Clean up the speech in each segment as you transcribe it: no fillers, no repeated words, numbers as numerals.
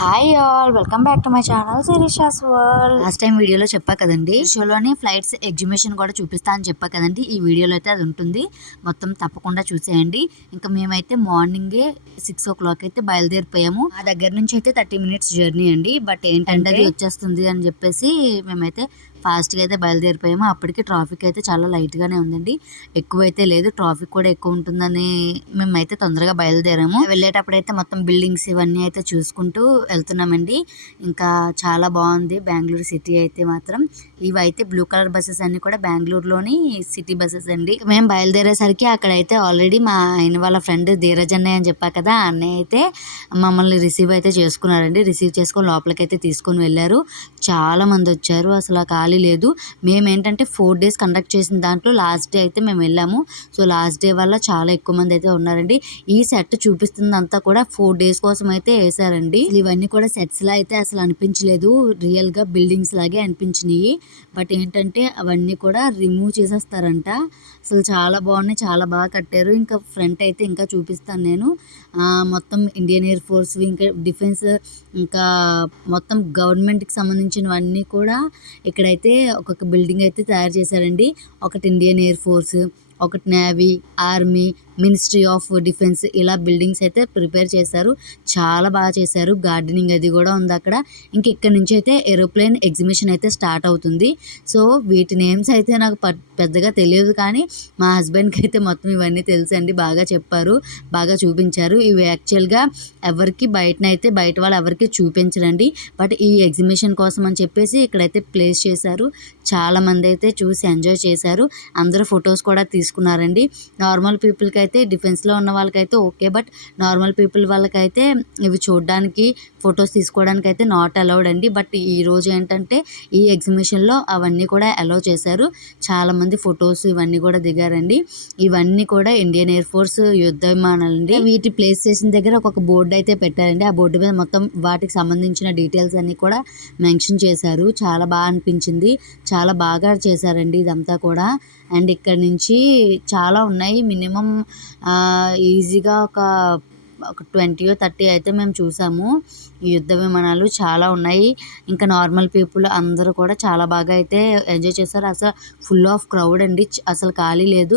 Hi all, welcome back to my channel Sirisha's world. Last time వీడియోలో చెప్పా కదండి, షోలోని flights exhibition కూడా చూపిస్తా అని చెప్పా కదండి. ఈ వీడియోలో అయితే అది ఉంటుంది, మొత్తం తప్పకుండా చూసేయండి. ఇంకా మేమైతే మార్నింగే 6 o'clock అయితే బయలుదేరిపోయాము. ఆ దగ్గర నుంచి అయితే 30 minutes జర్నీ అండి. బట్ ఏంటంటే అది వచ్చేస్తుంది అని చెప్పేసి మేమైతే ఫాస్ట్గా అయితే బయలుదేరిపోయాము. అప్పటికి ట్రాఫిక్ అయితే చాలా లైట్గానే ఉందండి, ఎక్కువైతే లేదు. ట్రాఫిక్ కూడా ఎక్కువ ఉంటుందని మేమైతే తొందరగా బయలుదేరాము. వెళ్ళేటప్పుడు అయితే మొత్తం బిల్డింగ్స్ ఇవన్నీ అయితే చూసుకుంటూ వెళ్తున్నామండి. ఇంకా చాలా బాగుంది బెంగళూరు సిటీ అయితే మాత్రం. ఇవైతే బ్లూ కలర్ బస్సెస్ అన్ని కూడా బెంగళూరులోని సిటీ బస్సెస్ అండి. మేము బయలుదేరేసరికి అక్కడైతే ఆల్రెడీ మా ఆయన వాళ్ళ ఫ్రెండ్ ధీరజ్ అన్నయ్య అని చెప్పా కదా, అన్నయ్య అయితే మమ్మల్ని రిసీవ్ అయితే చేసుకున్నారండి. రిసీవ్ చేసుకొని లోపలికి అయితే తీసుకొని వెళ్ళారు. చాలా మంది వచ్చారు, అసలు ఖాళీ లేదు. మేమేంటంటే 4 days కండక్ట్ చేసిన దాంట్లో లాస్ట్ డే అయితే మేము వెళ్ళాము. సో లాస్ట్ డే వల్ల చాలా ఎక్కువ మంది అయితే ఉన్నారండి. ఈ సెట్ చూపిస్తుందంతా కూడా 4 days కోసం అయితే వేసారండి. ఇవన్నీ కూడా సెట్స్ లా అయితే అసలు అనిపించలేదు, రియల్ గా బిల్డింగ్స్ లాగే అనిపించినాయి. బట్ ఏంటంటే అవన్నీ కూడా రిమూవ్ చేసేస్తారంట. అసలు చాలా బాగున్నాయి, చాలా బాగా కట్టారు. ఇంకా ఫ్రంట్ అయితే ఇంకా చూపిస్తాను నేను. మొత్తం ఇండియన్ ఎయిర్ ఫోర్స్, ఇంకా డిఫెన్స్, ఇంకా మొత్తం గవర్నమెంట్కి సంబంధించినవన్నీ కూడా ఇక్కడైతే ఒక్కొక్క బిల్డింగ్ అయితే తయారు చేశారండి. ఒకటి ఇండియన్ ఎయిర్ ఫోర్స్, ఒకటి navy, army, ministry of defence, ఇలా బిల్డింగ్స్ అయితే ప్రిపేర్ చేశారు. చాలా బాగా చేశారు. గార్డెనింగ్ అది కూడా ఉంది అక్కడ. ఇంక ఇక్కడ నుంచి అయితే ఏరోప్లేన్ ఎగ్జిబిషన్ అయితే స్టార్ట్ అవుతుంది. సో వీటి నేమ్స్ అయితే నాకు పెద్దగా తెలియదు, కానీ మా హస్బెండ్కి అయితే మొత్తం ఇవన్నీ తెలుసండి. బాగా చెప్పారు, బాగా చూపించారు. ఇవి యాక్చువల్గా ఎవరికి బయట వాళ్ళు ఎవరికి చూపించరండి. బట్ ఈ ఎగ్జిబిషన్ కోసం అని చెప్పేసి ఇక్కడైతే ప్లేస్ చేశారు. చాలా మంది అయితే చూసి ఎంజాయ్ చేశారు. అందరూ ఫొటోస్ కూడా తీసుకున్నారండి. నార్మల్ పీపుల్కి అయితే, డిఫెన్స్లో ఉన్న వాళ్ళకైతే ఓకే, బట్ నార్మల్ పీపుల్ వాళ్ళకైతే ఇవి చూడడానికి, ఫొటోస్ తీసుకోవడానికి అయితే నాట్ అలౌడ్ అండి. బట్ ఈ రోజు ఏంటంటే ఈ ఎగ్జిబిషన్లో అవన్నీ కూడా అలౌ చేశారు. చాలామంది ఫొటోస్ ఇవన్నీ కూడా దిగారండి. ఇవన్నీ కూడా ఇండియన్ ఎయిర్ ఫోర్స్ యుద్ధ విమానాలండి. వీటి ప్లేస్ చేసిన దగ్గర ఒక బోర్డు అయితే పెట్టారండి. ఆ బోర్డు మీద మొత్తం వాటికి సంబంధించిన డీటెయిల్స్ అన్ని కూడా మెన్షన్ చేశారు. చాలా బాగా అనిపించింది, చాలా బాగా చేశారండి ఇదంతా కూడా. అండ్ ఇక్కడ నుంచి చాలా ఉన్నాయి, మినిమం ఈజీగా ఒక 20 or 30 అయితే మేము చూసాము. ఈ యుద్ధ విమానాలు చాలా ఉన్నాయి. ఇంకా నార్మల్ పీపుల్ అందరూ కూడా చాలా బాగా అయితే ఎంజాయ్ చేశారు. అసలు ఫుల్ ఆఫ్ క్రౌడ్ అండి, అసలు ఖాళీ లేదు.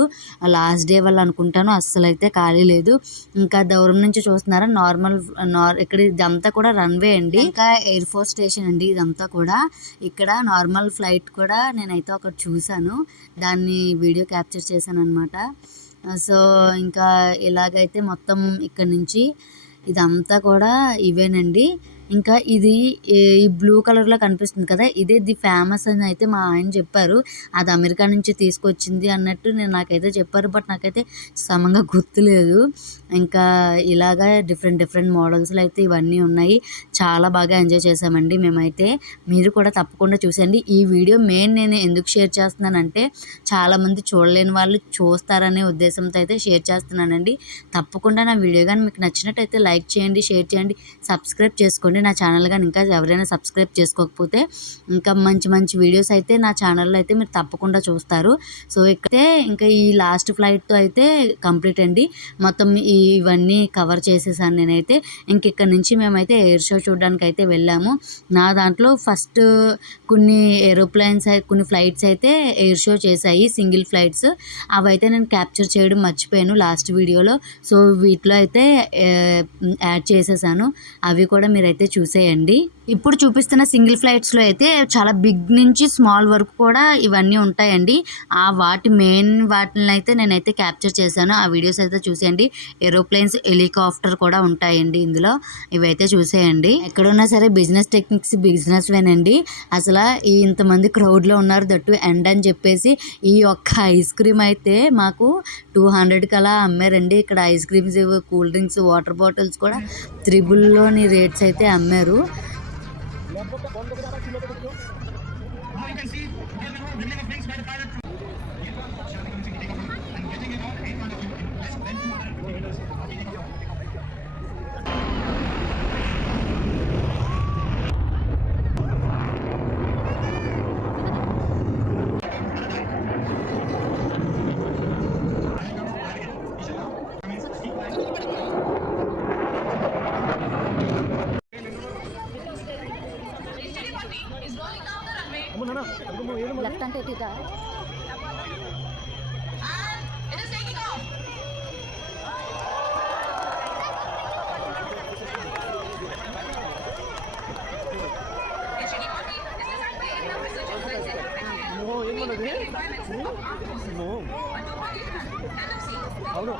లాస్ట్ డే వల్ల అనుకుంటాను, అస్సలు అయితే ఖాళీ లేదు. ఇంకా దూరం నుంచి చూస్తున్నారా, ఇక్కడ ఇదంతా కూడా రన్వే అండి. ఇంకా ఎయిర్ ఫోర్స్ స్టేషన్ అండి ఇదంతా కూడా. ఇక్కడ నార్మల్ ఫ్లైట్ కూడా నేనైతే ఒకటి చూశాను, దాన్ని వీడియో క్యాప్చర్ చేశాను అనమాట. సో ఇంకా ఇలాగైతే మొత్తం ఇక్కడ నుంచి ఇదంతా కూడా ఇవేనండి. ఇంకా ఇది ఈ బ్లూ కలర్లో కనిపిస్తుంది కదా, ఇదే ది ఫేమస్ అని అయితే మా ఆయన చెప్పారు. అది అమెరికా నుంచి తీసుకొచ్చింది అన్నట్టు నాకైతే చెప్పారు, బట్ నాకైతే సమంగా గుర్తులేదు. ఇంకా ఇలాగా డిఫరెంట్ మోడల్స్లో అయితే ఇవన్నీ ఉన్నాయి. చాలా బాగా ఎంజాయ్ చేసామండి మేమైతే. మీరు కూడా తప్పకుండా చూసండి. ఈ వీడియో నేను ఎందుకు షేర్ చేస్తున్నానంటే, చాలామంది చూడలేని వాళ్ళు చూస్తారనే ఉద్దేశంతో అయితే షేర్ చేస్తున్నానండి. తప్పకుండా నా వీడియో కానీ మీకు నచ్చినట్టయితే లైక్ చేయండి, షేర్ చేయండి, సబ్స్క్రైబ్ చేసుకోండి నా ఛానల్. కానీ ఇంకా ఎవరైనా సబ్స్క్రైబ్ చేసుకోకపోతే ఇంకా మంచి వీడియోస్ అయితే నా ఛానల్లో అయితే మీరు తప్పకుండా చూస్తారు. సో ఇక్కడే ఇంకా ఈ లాస్ట్ ఫ్లైట్తో అయితే కంప్లీట్ అండి. మొత్తం ఇవన్నీ కవర్ చేసేసాను నేనైతే. ఇంక ఇక్కడ నుంచి మేమైతే ఎయిర్ షో చూడడానికి అయితే వెళ్ళాము. నా దాంట్లో ఫస్ట్ కొన్ని ఏరోప్లేన్స్, కొన్ని ఫ్లైట్స్ అయితే ఎయిర్ షో చేశాయి, సింగిల్ ఫ్లైట్స్. అవైతే నేను క్యాప్చర్ చేయడం మర్చిపోయాను లాస్ట్ వీడియోలో. సో వీటిలో అయితే యాడ్ చేసేసాను, అవి కూడా మీరైతే చూసేయండి. ఇప్పుడు చూపిస్తున్న సింగిల్ ఫ్లైట్స్లో అయితే చాలా బిగ్ నుంచి స్మాల్ వరకు కూడా ఇవన్నీ ఉంటాయండి. వాటిని అయితే నేనైతే క్యాప్చర్ చేశాను. ఆ వీడియోస్ అయితే చూసేయండి. ఏరోప్లేన్స్, హెలికాప్టర్ కూడా ఉంటాయండి ఇందులో, ఇవైతే చూసేయండి. ఎక్కడున్నా సరే బిజినెస్ టెక్నిక్స్ బిజినెస్ వేనండి. అసలు ఇంతమంది క్రౌడ్లో ఉన్నారు, దట్టు ఎండ్ అని చెప్పేసి ఈ ఒక్క ఐస్ క్రీమ్ అయితే మాకు 200కి అలా అమ్మారండి. ఇక్కడ ice creams, cool drinks, water bottles కూడా 3 రేట్స్ అయితే అమ్మారు. తిదా అవును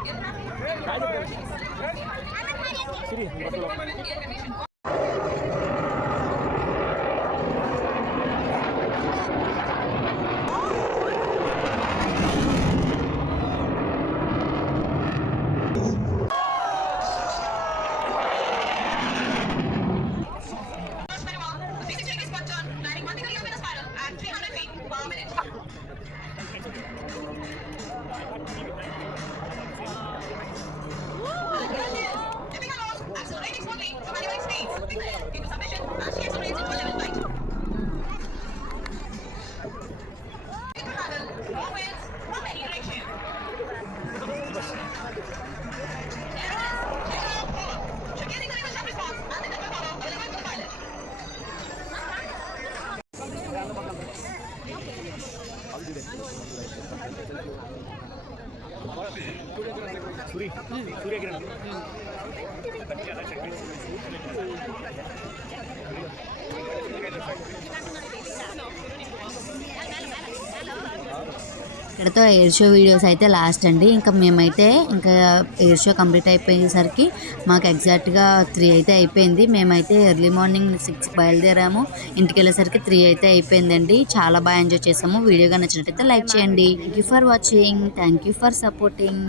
సూర్యకిరణ్ ఇక్కడతో ఎయిర్ షో వీడియోస్ అయితే లాస్ట్ అండి. ఇంకా మేమైతే ఇంకా ఎయిర్ షో కంప్లీట్ అయిపోయేసరికి మాకు ఎగ్జాక్ట్గా 3 అయితే అయిపోయింది. మేమైతే ఎర్లీ మార్నింగ్ 6 బయలుదేరాము. ఇంటికి వెళ్ళేసరికి 3 అయితే అయిపోయిందండి. చాలా బాగా ఎంజాయ్ చేసాము. వీడియోగా నచ్చినట్టయితే లైక్ చేయండి. Thank you for watching. Thank you for supporting.